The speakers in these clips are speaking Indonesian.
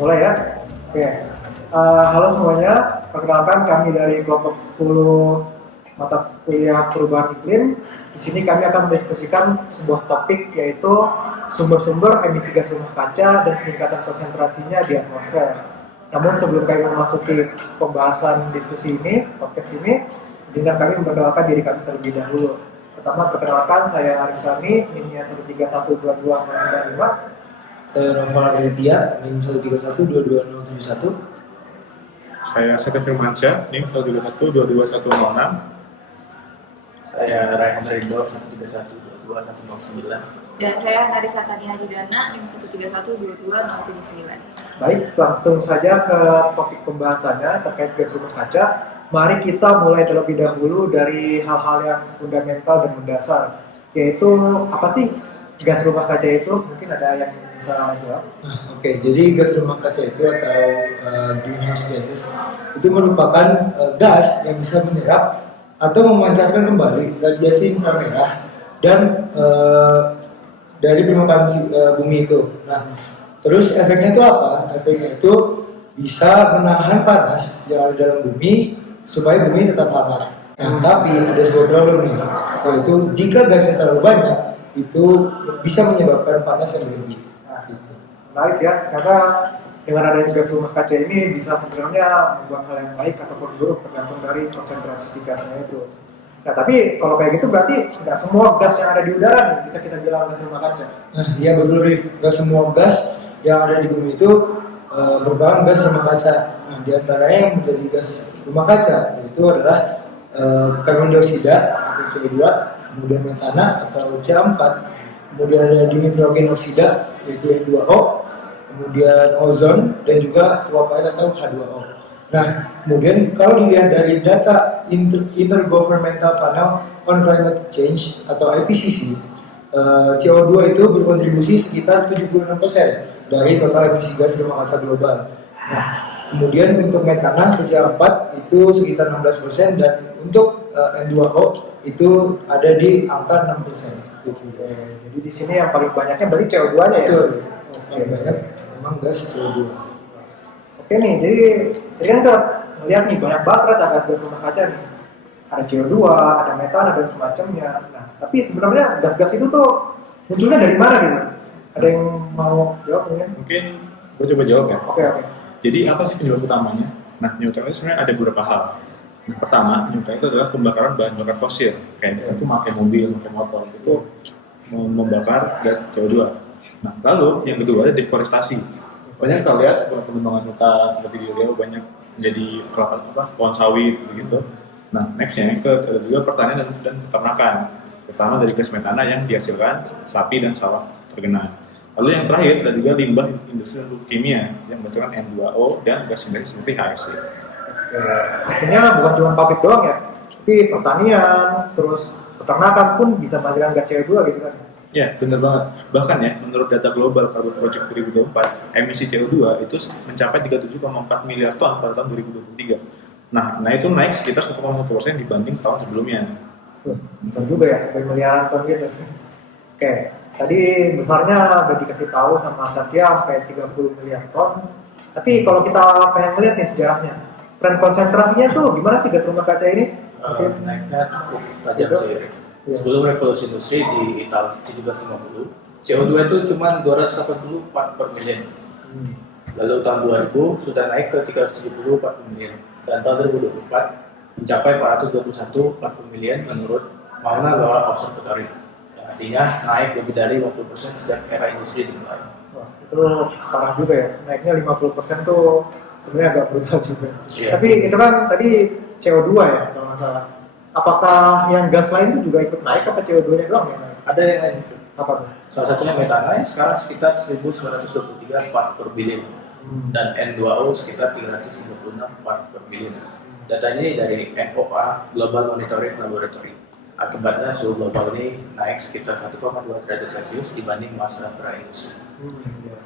Mulai ya. Oke. Halo semuanya, perkenalkan kami dari kelompok 10 mata kuliah perubahan iklim. Di sini kami akan mendiskusikan sebuah topik yaitu sumber-sumber emisi gas rumah kaca dan peningkatan konsentrasinya di atmosfer. Namun sebelum kami memasuki pembahasan diskusi ini, podcast ini, izinkan kami memperkenalkan diri kami terlebih dahulu. Pertama, perkenalkan saya Arif Sami, NIM-nya 1312295. Saya Rafael Aditya, NIM 131-22071. Saya Setia Firmansyah, NIM 131-22106. Saya Raihan Ridho 131-22109. Dan saya Narisa Tania Hidana, NIM 131-22079. Baik, langsung saja ke topik pembahasannya terkait gas rumah kaca. Mari kita mulai terlebih dahulu dari hal-hal yang fundamental dan mendasar, yaitu apa sih gas rumah kaca itu? Mungkin ada yang bisa jawab. Oke, jadi gas rumah kaca itu atau greenhouse gases itu merupakan gas yang bisa menyerap atau memancarkan kembali radiasi inframerah dan dari permukaan bumi itu. Nah, terus efeknya itu apa? Efeknya itu bisa menahan panas yang ada dalam bumi supaya bumi tetap hangat. Nah, tapi ada sebuah problem nih, yaitu jika gasnya terlalu banyak itu bisa menyebabkan panas yang berlebih. Nah, menarik ya, karena dengan adanya gas rumah kaca ini bisa sebenarnya membuat hal yang baik ataupun buruk tergantung dari konsentrasi si gasnya itu. Nah, tapi kalau kayak gitu berarti nggak semua gas yang ada di udara nih bisa kita bilang gas rumah kaca. Nah, iya betul Rif, nggak semua gas yang ada di bumi itu merupakan gas rumah kaca. Nah, di antaranya yang menjadi gas rumah kaca itu adalah karbon dioksida atau CO2, kemudian metana atau C4, kemudian ada dinitrogen oksida yaitu N2O, kemudian ozon dan juga uap air atau H2O. Nah, kemudian kalau dilihat dari data Intergovernmental Panel on Climate Change atau IPCC, CO2 itu berkontribusi sekitar 76% dari total emisi gas rumah kaca global. Nah, kemudian untuk metana atau C4 itu sekitar 16% dan untuk N2O itu ada di angka 6%. Oke, jadi di sini yang paling banyaknya berarti CO2-nya ya. Betul. Oke, Banyak memang gas CO2. Oke nih, jadi tadi kan kita melihat nih banyak banget ternyata gas-gas rumah kaca nih. Ada CO2, ada metana dan semacamnya. Nah, tapi sebenarnya gas-gas itu tuh munculnya dari mana gitu? Ada yang mau jawab mungkin? Mungkin gue coba jawab ya. Oke. Jadi apa sih penyebab utamanya? Nah, penyebab utamanya sebenarnya ada beberapa hal. Yang pertama, penyebab itu adalah pembakaran bahan bakar fosil. Kayak kita tuh pakai mobil, pakai motor, itu membakar gas CO2. Nah, lalu yang kedua ada deforestasi. Banyak kita lihat penebangan hutan seperti di Riau banyak menjadi pohon sawit begitu. Nah, nextnya itu ada juga pertanian dan peternakan, terutama dari gas metana yang dihasilkan sapi dan sawah tergenang. Lalu yang terakhir ada juga limbah industri kimia yang menghasilkan N2O dan gas sintetis seperti HFC. Artinya bukan cuma pabrik doang ya, tapi pertanian, terus peternakan pun bisa menghasilkan gas CO2 gitu kan? Ya, benar banget. Bahkan ya, menurut data Global Carbon Project 2024, emisi CO2 itu mencapai 37,4 miliar ton pada tahun 2023. Nah itu naik sekitar 1,1% dibanding tahun sebelumnya. Besar juga ya, miliaran ton gitu. Oke, tadi besarnya udah dikasih tahu sama Satya sampai 30 miliar ton. Tapi kalau kita pengen lihat nih sejarahnya, tren konsentrasinya tuh gimana sih gas rumah kaca ini? Naiknya cukup tajam sih. Sebelum revolusi industri di tahun 1750, CO2 itu cuma 280 part per million. Lalu tahun 2000 sudah naik ke 370 part per million. Dan tahun 2024 mencapai 421 part per million menurut Mauna Loa Observatory. Artinya naik lebih dari 50% sejak era industri dimulai. Wah, itu parah juga ya, naiknya 50% tuh sebenarnya agak brutal juga. Iya. Tapi itu kan tadi CO2 ya kalau nggak salah. Apakah yang gas lain itu juga ikut naik apa CO2-nya doang yang naik? Ada yang lain. Apa tuh? Salah satunya metana yang sekarang sekitar 1923 part per billion dan N2O sekitar 336 part per billion. Data ini dari NOAA Global Monitoring Laboratory. Akibatnya suhu global ini naik sekitar 1,2 derajat Celcius dibanding masa pra-industri. Ya.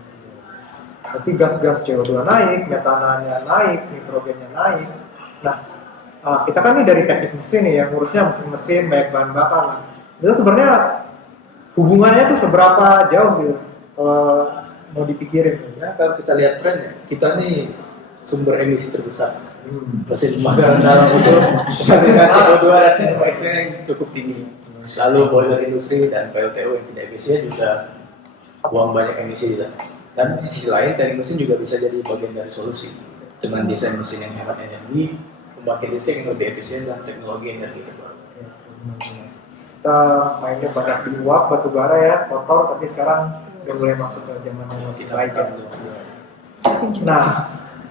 Berarti gas-gas CO2 naik, metananya naik, nitrogennya naik. Nah, kita kan ini dari teknik mesin nih yang ngurusnya mesin-mesin, banyak bahan bakar. Nah, itu sebenarnya hubungannya tuh seberapa jauh gitu? mau dipikirin. Ya, kalau kita lihat tren ya, kita nih sumber emisi terbesar. Mesin pembakaran dalam itu menghasilkan CO2 dan NOx-nya yang cukup tinggi. Lalu boiler industri dan PLTU yang tidak efisien juga buang banyak emisi di sana. Dan di sisi lain, teknik mesin juga bisa jadi bagian dari solusi dengan desain mesin yang hemat energi, pembangkit listrik yang lebih efisien dan teknologi energi terbarukan. Kita mainnya banyak di uap, batu bara ya, kotor, tapi sekarang udah mulai masuk ke zaman yang Kita baik ya. buka Nah,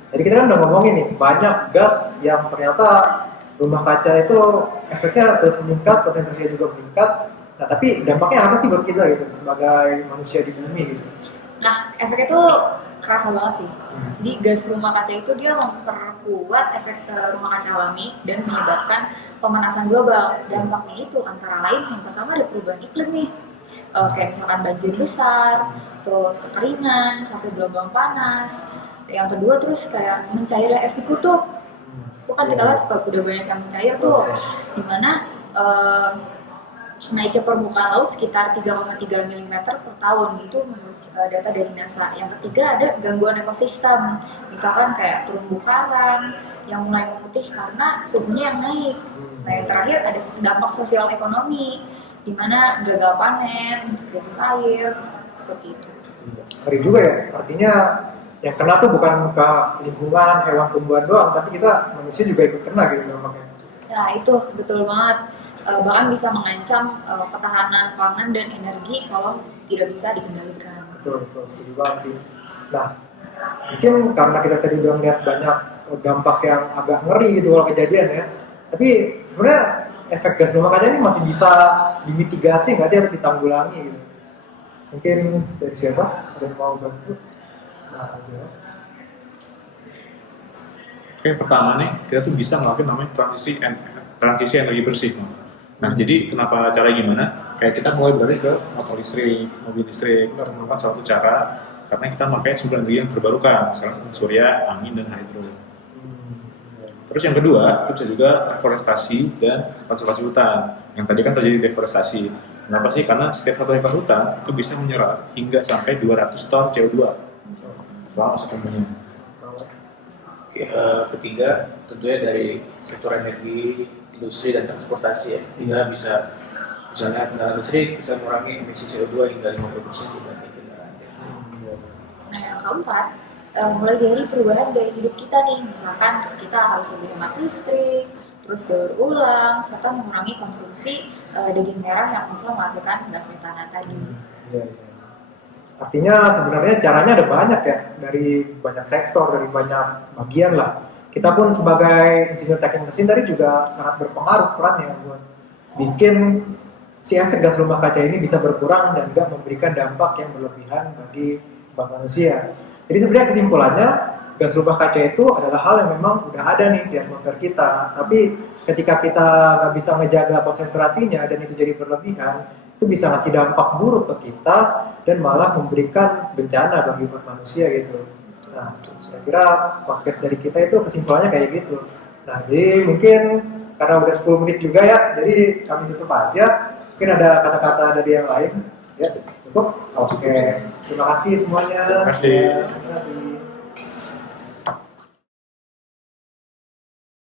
jadi kita kan udah ngomongin nih, banyak gas yang ternyata rumah kaca itu efeknya terus meningkat, konsentrasinya juga meningkat. Nah, tapi dampaknya apa sih buat kita gitu sebagai manusia di bumi gitu? Nah, efeknya tuh kerasa banget sih. Jadi gas rumah kaca itu dia memperkuat efek rumah kaca alami dan menyebabkan pemanasan global. Dampaknya itu antara lain yang pertama ada perubahan iklim nih. Kayak misalkan banjir besar, terus kekeringan, sampai gelombang panas. Yang kedua terus kayak mencairnya es di kutub. Itu kan kita lihat udah banyak yang mencair tuh. Dimana naiknya permukaan laut sekitar 3,3 mm per tahun gitu menurut data dari NASA. Yang ketiga ada gangguan ekosistem, misalkan kayak terumbu karang yang mulai memutih karena suhunya yang naik. Nah yang terakhir ada dampak sosial ekonomi, di mana gagal panen, krisis air, seperti itu. Ngeri juga ya, artinya yang kena tuh bukan ke lingkungan, hewan tumbuhan doang, tapi kita manusia juga ikut kena gitu dampaknya. Nah itu betul banget. Bahkan bisa mengancam ketahanan pangan dan energi kalau tidak bisa dikendalikan. Betul, setuju banget sih. Nah, mungkin karena kita tadi udah melihat banyak dampak yang agak ngeri gitu kalau kejadian ya. Tapi sebenarnya efek gas rumah kaca ini masih bisa dimitigasi nggak sih atau ditanggulangi gitu? Mungkin dari siapa? Ada yang mau bantu? Nah, aja. Oke, pertama nih kita tuh bisa melakukan namanya transisi energi bersih. Nah, jadi kenapa caranya gimana? Kayak kita mulai beralih ke motor listrik, mobil listrik, merupakan salah satu cara karena kita pakai sumber energi yang terbarukan, misalnya surya, angin, dan hidro. Terus yang kedua, itu bisa juga reforestasi dan konservasi hutan. Yang tadi kan terjadi deforestasi. Kenapa sih? Karena setiap 1 hektar hutan itu bisa menyerap hingga sampai 200 ton CO2 selama masa tumbuhnya. Oke, ketiga tentunya dari sektor energi, industri dan transportasi ya. Kita bisa misalnya kendaraan listrik bisa mengurangi emisi CO2 hingga 50% dibanding kendaraan bensin. Nah yang keempat, mulai dari perubahan gaya hidup kita nih. Misalkan kita harus lebih hemat listrik, terus daur ulang, serta mengurangi konsumsi daging merah yang bisa menghasilkan gas metana tadi. Iya. Artinya sebenarnya caranya ada banyak ya, dari banyak sektor, dari banyak bagian lah. Kita pun sebagai insinyur teknik mesin tadi juga sangat berpengaruh perannya buat bikin si efek gas rumah kaca ini bisa berkurang dan nggak memberikan dampak yang berlebihan bagi manusia. Jadi sebenarnya kesimpulannya, gas rumah kaca itu adalah hal yang memang udah ada nih di atmosfer kita. Tapi ketika kita nggak bisa menjaga konsentrasinya dan itu jadi berlebihan, itu bisa ngasih dampak buruk ke kita dan malah memberikan bencana bagi umat manusia gitu. Nah, saya kira podcast dari kita itu kesimpulannya kayak gitu. Nah, jadi mungkin karena udah 10 menit juga ya, jadi kami tutup aja. Mungkin ada kata-kata dari yang lain. Ya, cukup? Oke. Terima kasih semuanya. Terima kasih. Terima kasih.